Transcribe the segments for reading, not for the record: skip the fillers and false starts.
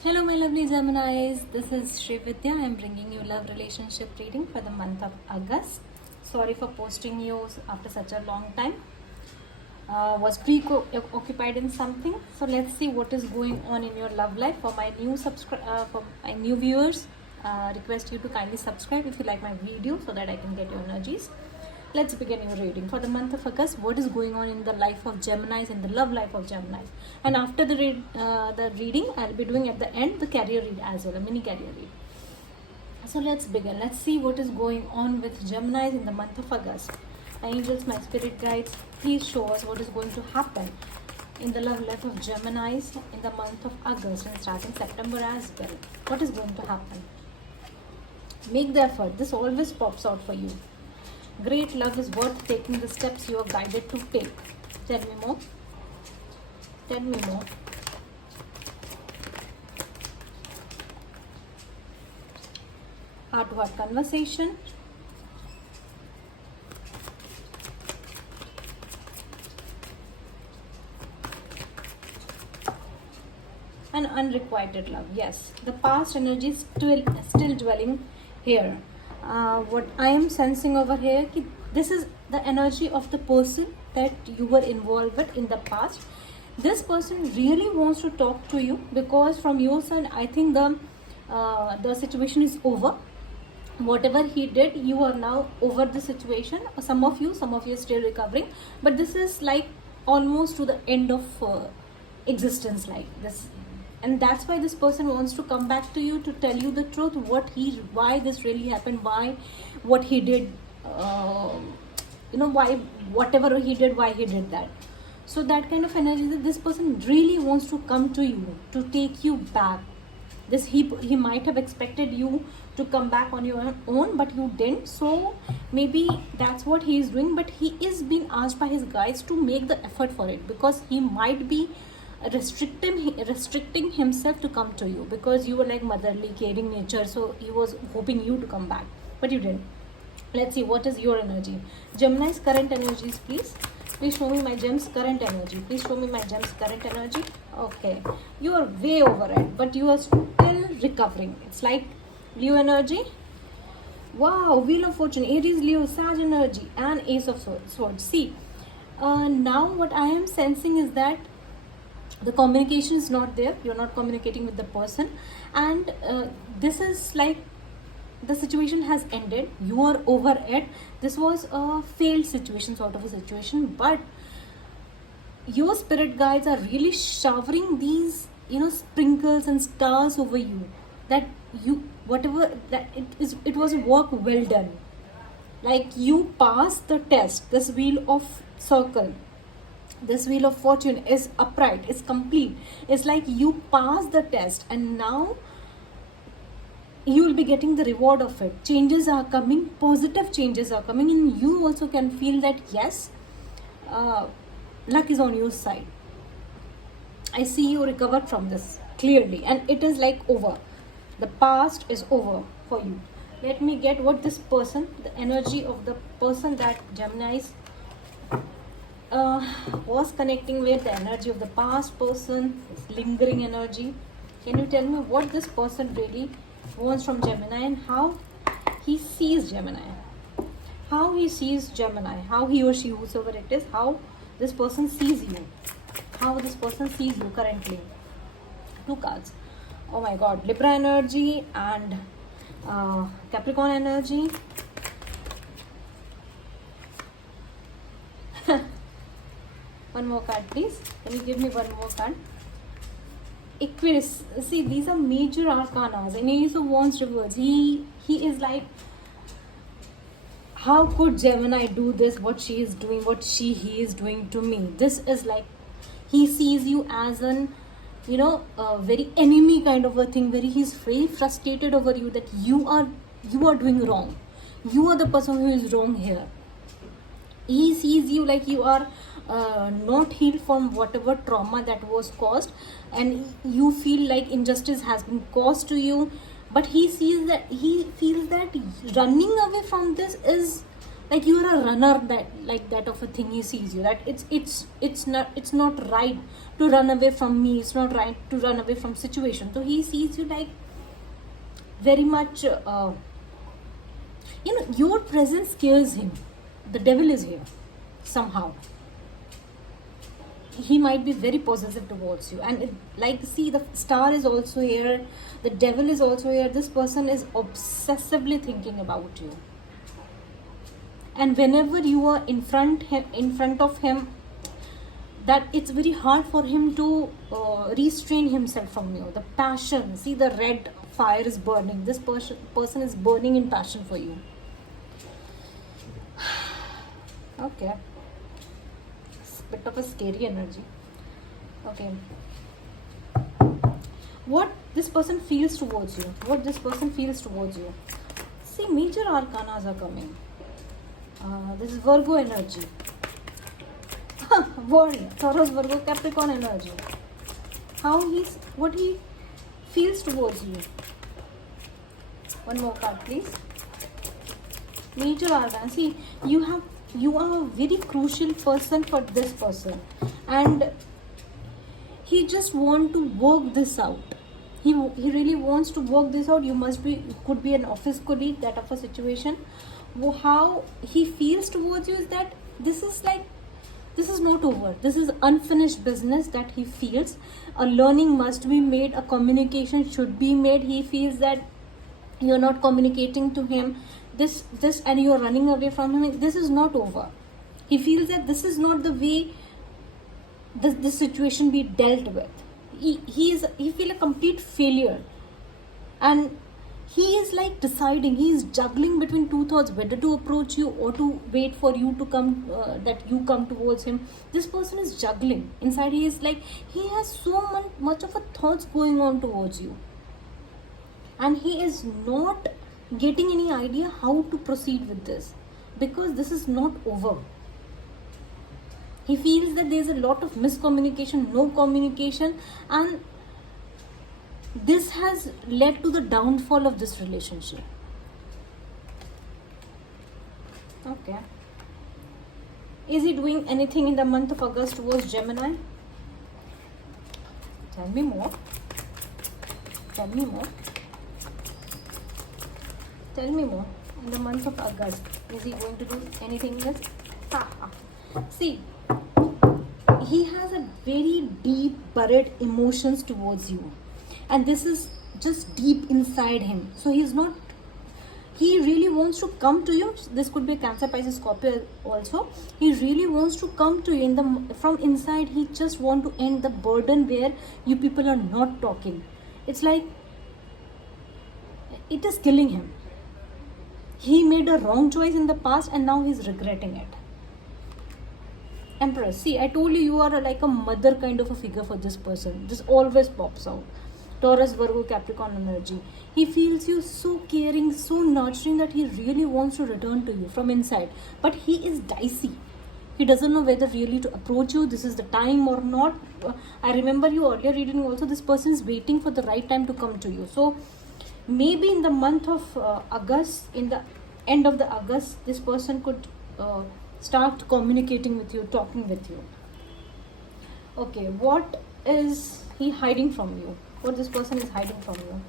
Hello, my lovely Geminis. This is Sri Vidya. I'm bringing you love relationship reading for the month of August. Sorry for posting you after such a long time. Was preoccupied in something. So let's see what is going on in your love life. For my new viewers, request you to kindly subscribe if you like my video so that I can get your energies. Let's begin your reading for the month of August. What is going on in the life of Geminis, in the love life of Gemini? And after the reading, I'll be doing at the end the career read as well, a mini career read. So let's begin. Let's see what is going on with Geminis in the month of August. My angels, my spirit guides, please show us what is going to happen in the love life of Geminis in the month of August and starting September as well. What is going to happen? Make the effort. This always pops out for you. Great love is worth taking the steps you are guided to take. Tell me more. Tell me more. Heart-to-heart conversation. And unrequited love. Yes, the past energy is still dwelling here. What I am sensing over here, this is the energy of the person that you were involved with in the past. This person really wants to talk to you because from your side, I think the situation is over. Whatever he did, you are now over the situation. Some of you are still recovering, but this is like almost to the end of existence, like this. And that's why this person wants to come back to you to tell you the truth, why this really happened, what he did, why, whatever he did, why he did that. So that kind of energy, that this person really wants to come to you, to take you back. He might have expected you to come back on your own, but you didn't. So maybe that's what he is doing, but he is being asked by his guides to make the effort for it, because he might be restricting himself to come to you, because you were like motherly, caring nature, so he was hoping you to come back, but you didn't. Let's see what is your energy. Gemini's current energies, please show me my gems current energy. Please show me my gems current energy. Okay, you are way over it, but you are still recovering. It's like Leo energy. Wow, Wheel of Fortune, Aries, Leo, Sag energy, and Ace of Swords. See, now what I am sensing is that the communication is not there. You're not communicating with the person, and this is like the situation has ended. You are over it. This was a failed situation, sort of a situation, but your spirit guides are really showering these sprinkles and stars over you, that you, whatever that it was work well done. Like you passed the test. This wheel of circle, this wheel of fortune is upright, is complete. It's like you passed the test, and now you will be getting the reward of it. Changes are coming, positive changes are coming, and you also can feel that yes, luck is on your side. I see you recovered from this clearly, and it is like over. The past is over for you. Let me get what this person, the energy of the person that Gemini's was connecting with, the energy of the past person, this lingering energy. Can you tell me what this person really wants from Gemini, and how he sees Gemini? How he sees Gemini, how he or she, whosoever it is, how this person sees you. How this person sees you currently. Two cards. Oh my god, Libra energy and Capricorn energy. One more card, please. Can you give me one more card? Aquarius. See, these are major arcanas, and Ace of Wands reverse. He is like, how could Gemini do this? What she is doing, he is doing to me. This is like, he sees you as an a very enemy kind of a thing, where he's very frustrated over you, that you are doing wrong. You are the person who is wrong here. He sees you like you are not healed from whatever trauma that was caused, and you feel like injustice has been caused to you, but he feels that running away from this is like you're a runner, that like that of a thing. He sees you that it's not right to run away from me, it's not right to run away from situation. So he sees you like very much your presence scares him. The devil is here somehow. He might be very possessive towards you, and like, see, the star is also here, the devil is also here. This person is obsessively thinking about you, and whenever you are in front of him, that it's very hard for him to restrain himself from you. The passion, see, the red fire is burning. This person is burning in passion for you. Okay, it's a bit of a scary energy. Okay, what this person feels towards you, see, major arcanas are coming. This is Virgo energy. World, Taurus, Virgo, Capricorn energy. What he feels towards you. One more card, please. Major arcana. See, you are a very crucial person for this person, and he just want to work this out. He really wants to work this out. Could be an office colleague, that of a situation. How he feels towards you is that this is not over. This is unfinished business that he feels. A learning must be made, a communication should be made. He feels that you're not communicating to him, this and you're running away from him. This is not over. He feels that this is not the way this situation be dealt with. He feel a complete failure, and he is like deciding, he is juggling between two thoughts, whether to approach you or to wait for you to come, that you come towards him. This person is juggling inside. He is like, he has so much of a thoughts going on towards you, and he is not getting any idea how to proceed with this, because this is not over. He feels that there is a lot of miscommunication, no communication, and this has led to the downfall of this relationship. Okay. Is he doing anything in the month of August towards Gemini? Tell me more. In the month of August, is he going to do anything else? See, he has a very deep buried emotions towards you, and this is just deep inside him. So he really wants to come to you. This could be Cancer, Pisces, Scorpio also. He really wants to come to you from inside. He just want to end the burden where you people are not talking. It's like it is killing him. He made a wrong choice in the past, and now he's regretting it. Empress, see, I told you are like a mother kind of a figure for this person. This always pops out. Taurus, Virgo, Capricorn energy. He feels you so caring, so nurturing, that he really wants to return to you from inside. But he is dicey. He doesn't know whether really to approach you, this is the time or not. I remember you earlier reading also, this person is waiting for the right time to come to you. So maybe in the month of August, in the end of the August, this person could start communicating with you, talking with you. Okay, what is he hiding from you? What this person is hiding from you?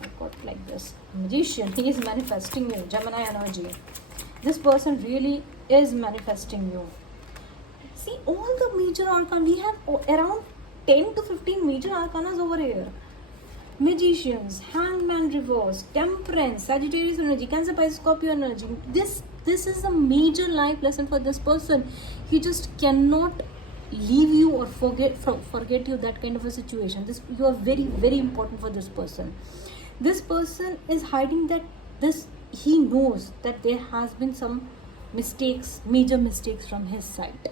I got like this. Magician, he is manifesting you. Gemini energy. This person really is manifesting you. See, all the major arcana, we have around 10 to 15 major arcanas over here. Magicians, Hangman reverse, Temperance, Sagittarius energy, Cancer, Pisces, Scorpio energy. This is a major life lesson for this person. He just cannot leave you or forget you, that kind of a situation. You are very, very important for this person. This person is hiding that he knows that there has been some mistakes, major mistakes from his side,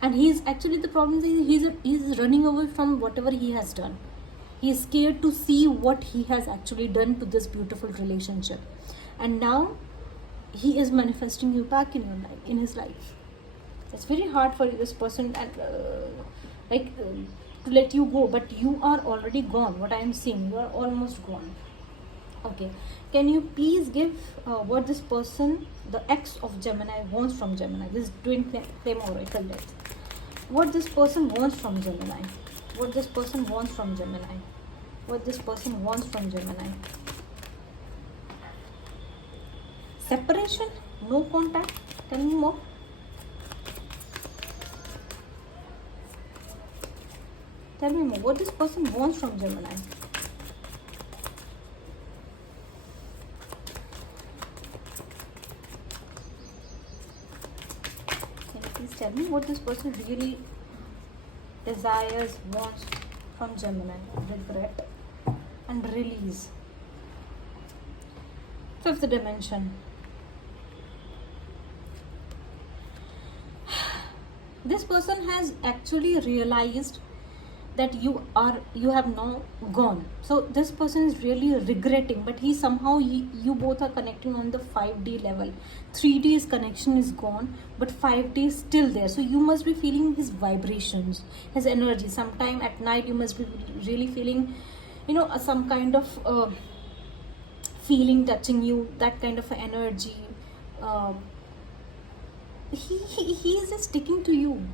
and he is actually, the problem is he's running away from whatever he has done. He is scared to see what he has actually done to this beautiful relationship, and now he is manifesting you back in your life, in his life. It's very hard for this person to let you go, but you are already gone. What I am seeing, you are almost gone. Okay, can you please give what this person, the ex of Gemini, wants from Gemini? This is twin flame oracle deck. What this person wants from Gemini? What this person wants from Gemini? What this person wants from Gemini? Separation? No contact? Tell me more. Tell me more. What this person wants from Gemini? Please tell me what this person really desires, wants from Gemini. Regret and release. Fifth dimension. This person has actually realized that you have now gone. So this person is really regretting, but he somehow you both are connecting on the 5D level. 3D's connection is gone, but 5D is still there. So you must be feeling his vibrations, his energy. Sometime at night you must be really feeling, some kind of feeling touching you, that kind of energy. He is just sticking to you,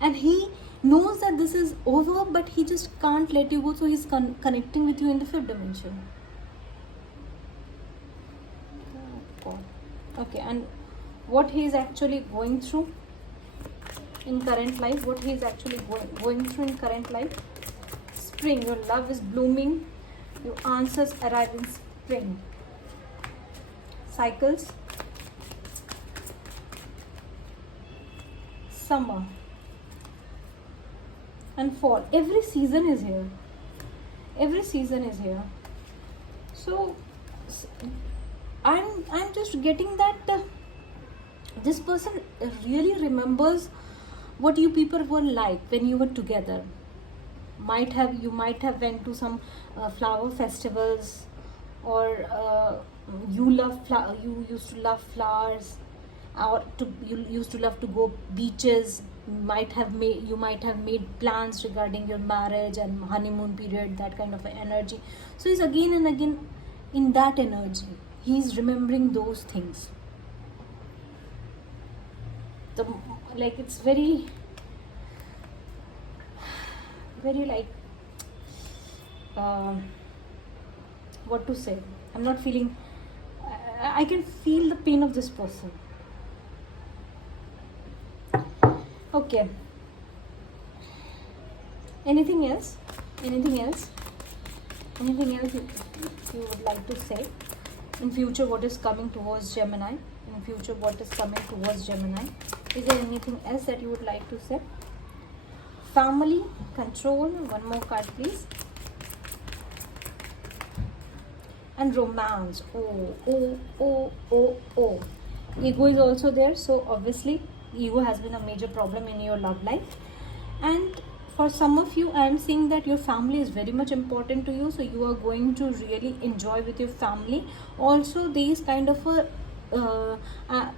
and he knows that this is over, but he just can't let you go, so he's connecting with you in the fifth dimension. Okay, and what he is actually going through in current life, what he is actually going through in current life. Spring, your love is blooming, your answers arrive in spring. Cycles, summer and fall. Every season is here. Every season is here. So I'm just getting that this person really remembers what you people were like when you were together. You might have went to some flower festivals, or you used to love flowers, or you used to love to go beaches. You might have made plans regarding your marriage and honeymoon period, that kind of energy. So he's again and again in that energy. He's remembering those things. It's very, very like, what to say. I'm not feeling. I can feel the pain of this person. Okay. Anything else? Anything else? Anything else you would like to say? In future, what is coming towards Gemini? In future, what is coming towards Gemini? Is there anything else that you would like to say? Family, control. One more card, please. And romance. Oh. Ego is also there. So obviously, ego has been a major problem in your love life. And for some of you, I am seeing that your family is very much important to you. So you are going to really enjoy with your family. Also, these kind of I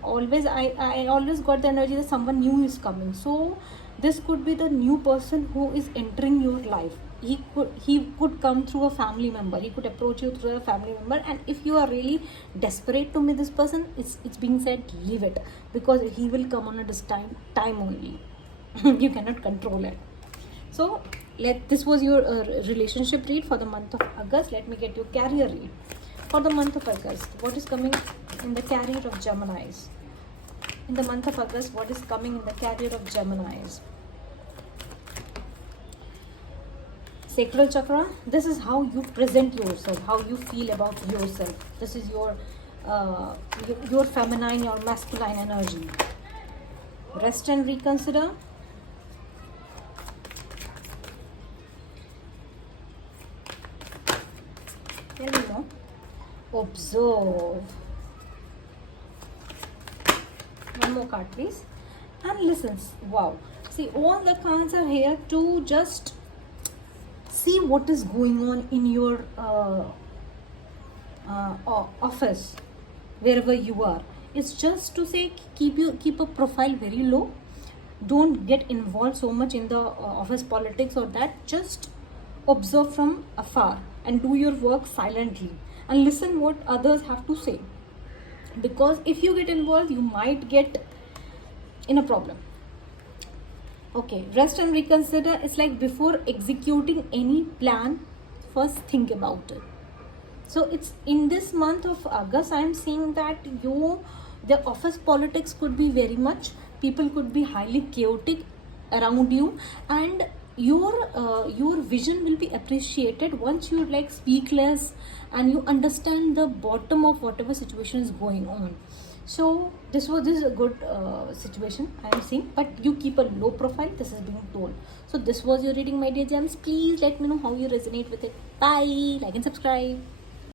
always got the energy that someone new is coming. So this could be the new person who is entering your life. He could come through a family member. He could approach you through a family member. And if you are really desperate to meet this person, it's being said, leave it, because he will come on a time only. You cannot control it. So this was your relationship read for the month of August. Let me get your career read for the month of August. What is coming in the career of Geminis? In the month of August, what is coming in the career of Geminis? Sacral chakra. This is how you present yourself, how you feel about yourself. This is your feminine, your masculine energy. Rest and reconsider. Tell me more. Observe. One more card, please. And listen. Wow. See, all the cards are here to just see what is going on in your office, wherever you are. It's just to say, keep a profile very low. Don't get involved so much in the office politics or that. Just observe from afar and do your work silently and listen what others have to say, because if you get involved you might get in a problem. Okay, rest and reconsider. It's like before executing any plan, first think about it. So it's in this month of August, I am seeing that the office politics could be very much, people could be highly chaotic around you, and your vision will be appreciated once you like speak less and you understand the bottom of whatever situation is going on. So this is a good situation I am seeing, but you keep a low profile, this is being told. So this was your reading, my dear gems. Please let me know how you resonate with it. Bye. Like and subscribe.